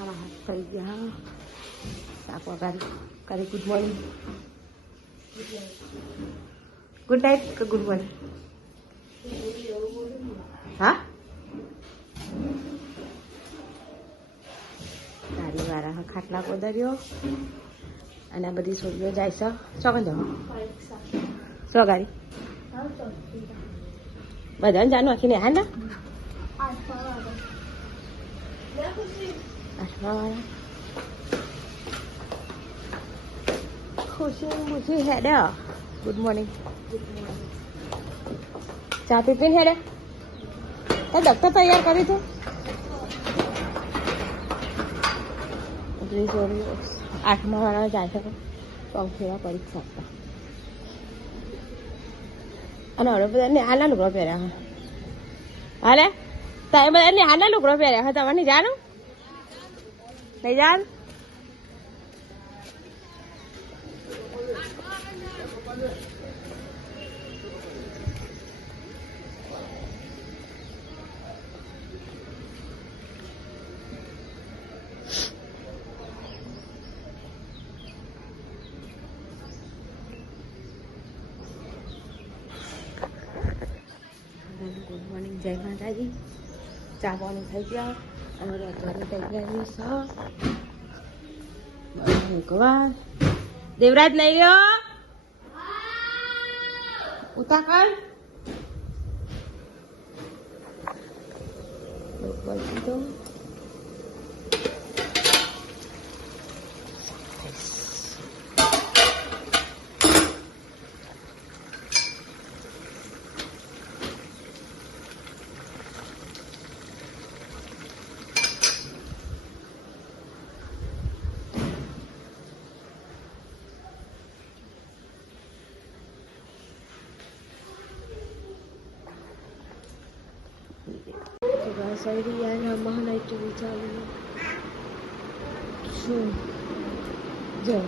સારા હાથ થઈ ગયા. સાપ વગાડી કરે. ગુડ મોર્નિંગ, ગુડ નાઇટ કે ગુડ મોર્નિંગ? હા, ગાડી વાળા ખાટલા પધાર્યો અને આ બધી છોડીઓ જાય છે. ચોકન જવા સો ગાડી બધાને જાનું આખીને હા ને 8 વાળા ખુશી હેડે. Good morning. ચા પીને હેડે. દફતર તૈયાર કરી તું? 8મા વાળા જાય છે પંખેવા પરીક્ષા આપતા. અને હવે બધા નિહાળના લુગડો પહેર્યા. હાલે તમે બધા નિહાળના લુગડો પહેર્યા હા. તમારે નહીં જાનું? નહીં જાન? ગુડ મોર્નિંગ, જય માતાજી. ચા પાણી થઈ ગયા અને રસોઈ તૈયારી છે. ભગવાન દેવરાજ લઈ રહ્યો ઉતાકળ તો સૈરિયાના મહાનાઈટ વિચારું શું જો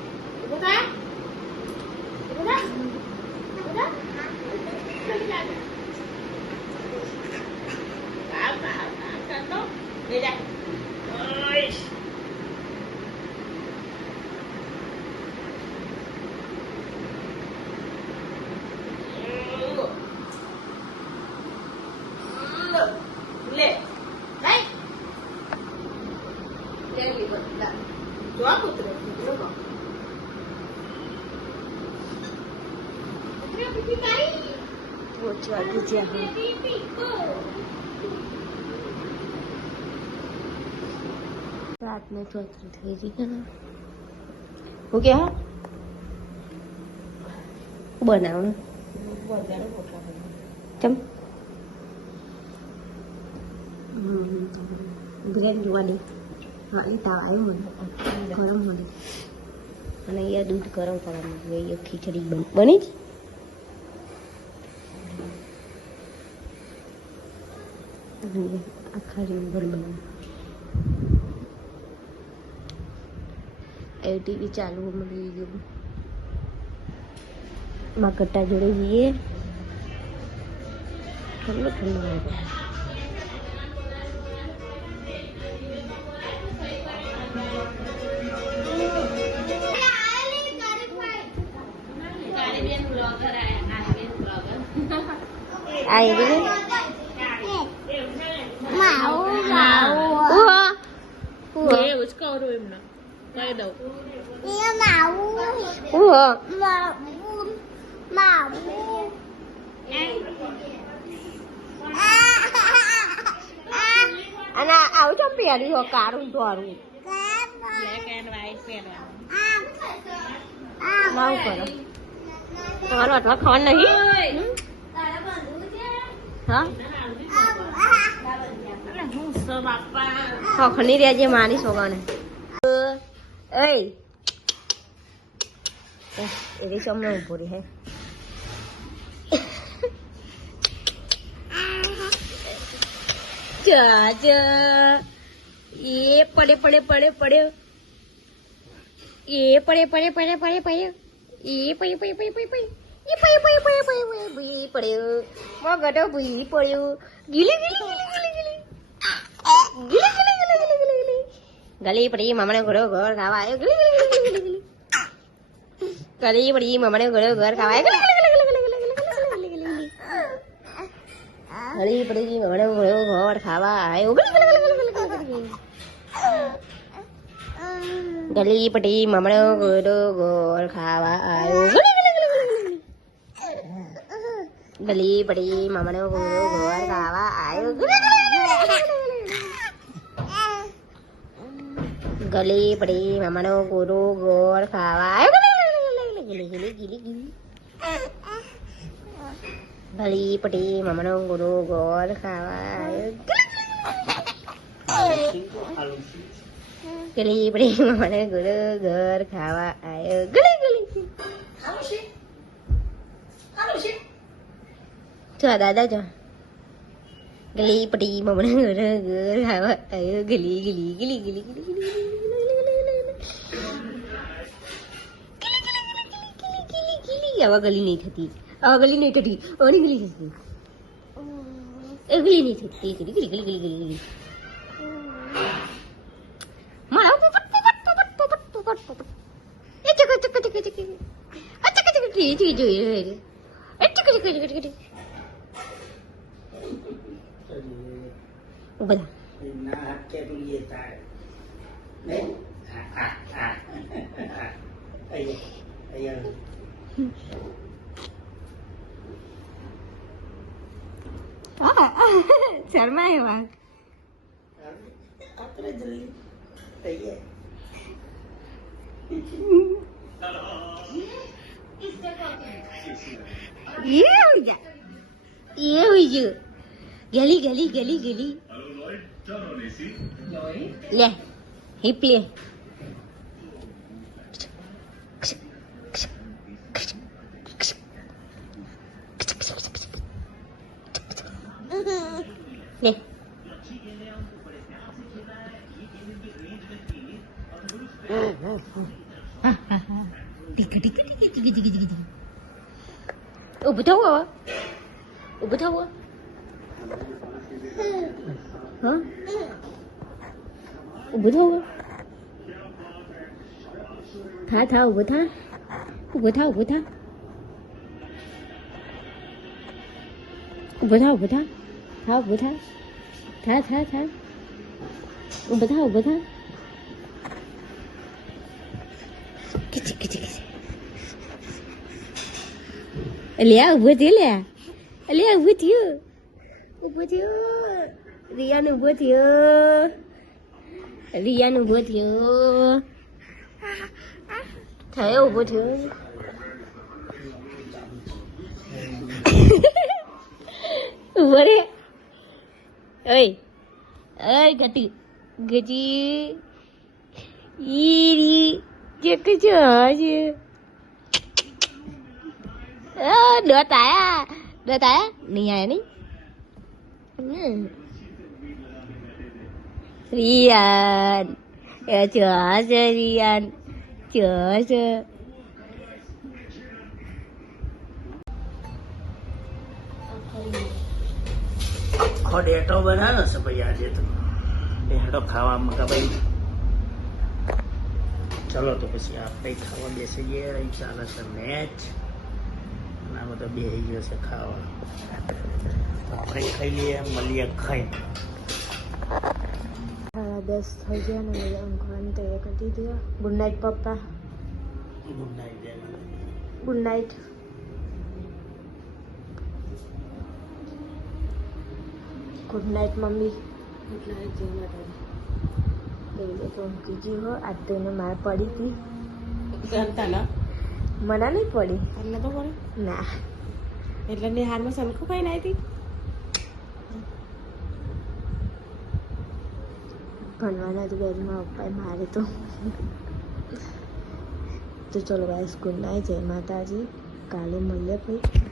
रात में तो થઈ ગઈ હું કે હા બનાવવાનું કેમ બ્રેડ જોવાની મારી તાવ આવ્યું મને ગરમ મને અને અહીંયા દૂધ ગરમ કરવાનું અહીંયા ખીચડી બની જ આખા રીંગણ બની એ ટીવી ચાલુ મળી ગયું માં કટ્ટા જોડે જઈએ ઠંડુ ઠંડુ અને આવું તો પહેર્યું કાળું ધોરું બ્લેક એન્ડ વ્હાઈટ પહેરવાનું ના કરો તમારું અથવા ખાવાનું નહીં હા ખની રહેજે મારી સોગાને એની સામે ઉભો રહે એ પડે પડે પડે પડ્યો એ પડે પડે પડે પડે પડ્યો એ પડે પડે પડે પડે પડે એ પડે પડે પડે પડે ભૂઈ પડ્યો મગડો ભૂઈ પડ્યો ગીલી ગીલી ગીલી ગીલી ગીલી ગીલી ગીલી ગીલી ગીલી ગીલી ગલી પડી મામાને ઘરો ઘર ખાવા આવ્યો ગલી પડી મામાને ઘરો ઘર ખાવા આવ્યો ગલી પડી મામાને ઘરો ઘર ખાવા આવ્યો ગલી પડી મામાને ઘરો ઘર ખાવા આવ્યો ગલી પડી મામાને ઘરો ઘર ખાવા આવ્યો ગલી પડી મામાનો ગોરો ગોળ ખાવા ગલી પડી મામાનો ગોરો ગોળ ખાવા ગલી પડી મામાને ગોરો ગોળ ખાવા આવ્યો જો દાદા જો ગલી પડી મામાને ગોરો ગોળ ખાવા આવ્યો ગલી ગલી ગલી ગલી ગલી આવા ગલી નહીં થતી આવા ગલી નહીં થતી આની ગલી થતી એ ગલી નહીં થતી ગલી ગલી ગલી ગલી ગલી ગલી મારા પોપટ પોપટ પોપટ પોપટ પોપટ પોપટ એ ચક ચક ચક ચક આ ચક ચક ટી ટી જોઈએ એ ચક ચક ચક ચક ઉભા ના કે તુલીએ તાર ને આયા શર્મા है वाघ આપણે જલ્દી તૈયાર ये हुई जो गली गली गली गली ले हिप ले ले ઊભું થવું હવે ઊભું થવું હા ઊભું થવું થા થા ઊભું થા ઊભું થા ઊભું થા ઊભું થા ઊભું થા થા ઊભું થા થા થા થા ઊભું થા ઊભું થા કિચી કિચી કિચી લે ઊભો થયો લે ઊભો થયો રિયાન ઊભો થયો રિયાન ઊભો થયો થયો ઊભો થયો ઊભો રે ઓય ઓય ગટી ગજી ઈરી જક છે đợt આયા નહીં આયા નહીં રિયાન એ છે રિયાન છે આખો ડેટો બનાવ્યો છે ભાઈ આજે તો ડેટો ખાવામાં કે ભાઈ ચલો તો પછી આપણે ખાવા બેસી જઈએ અહીં ચાલે છે મેચ આ બધો બેસી ગયો છે ખાવા આપણે ખાઈ લઈએ મળીએ ખાઈ 10 થઈ ગયા ને ઊંઘવાની તૈયાર કરી દીધી ગુડ નાઇટ પપ્પા good night good night good night mummy good night જય માતાજી એ તો ઊંઘી ગઈ હો આજ તો એને માર પડી હતી મને નહીં પડી એટલે તો પડે ના એટલે ને હારમાં સલખું કઈ ના હતી ભણવાના જ બેગમાં પપ્પાએ મારે તો ચલો ગાઈસ ગુડ નાઇટ જય માતાજી કાલે મળીએ ભાઈ